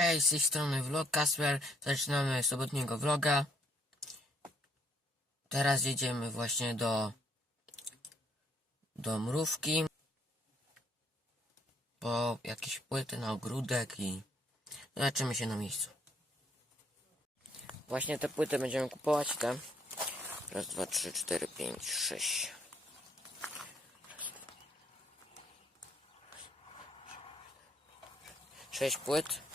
Hej, z tej strony vlog Kasper. Zaczynamy sobotniego vloga. Teraz jedziemy właśnie do do mrówki po jakieś płyty na ogródek i zobaczymy się na miejscu. Właśnie te płyty będziemy kupować te. Raz, dwa, trzy, cztery, pięć, sześć. Sześć płyt.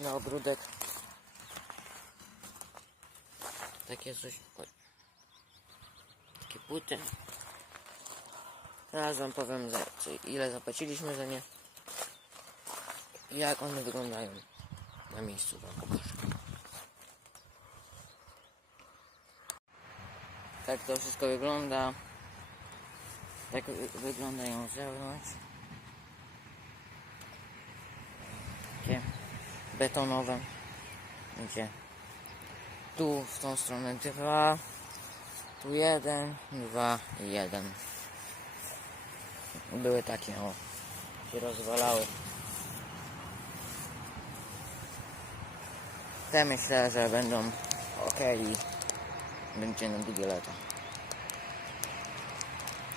Na ogródek. Takie coś. Oj. Takie płyty. Teraz wam powiem za, ile zapłaciliśmy za nie. Jak one wyglądają. Na miejscu wam pokażę. Tak to wszystko wygląda. Tak wy- wyglądają z zewnątrz. Takie betonowe. Widzicie? Tu w tą stronę dwa. Tu jeden, dwa i jeden. Były takie o. Się rozwalały. Te myślę, że będą ok i będzie na długie lata.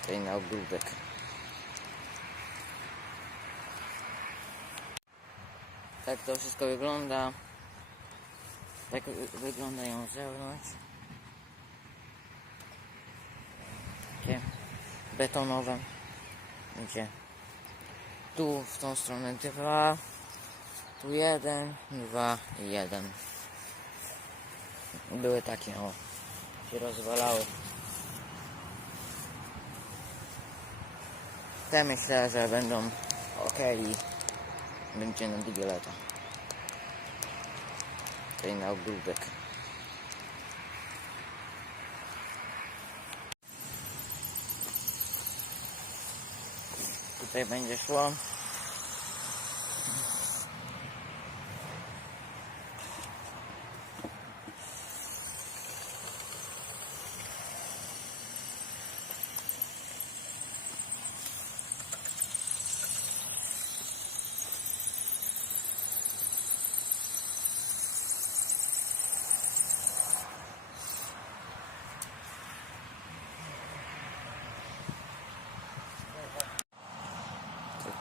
Tutaj na ogródek. Tak to wszystko wygląda. Tak wy- wyglądają z zewnątrz. Takie betonowe. Tu w tą stronę dwa. Tu jeden, dwa i jeden. Były takie o. Się rozwalały. Te myślę, że będą ok i będzie na długie lata. Tutaj na ogródek. Tutaj będzie szło.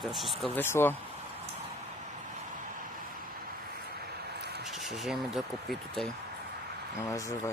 To wszystko wyszło. Jeszcze się ziemi dokupi tutaj na warzywa.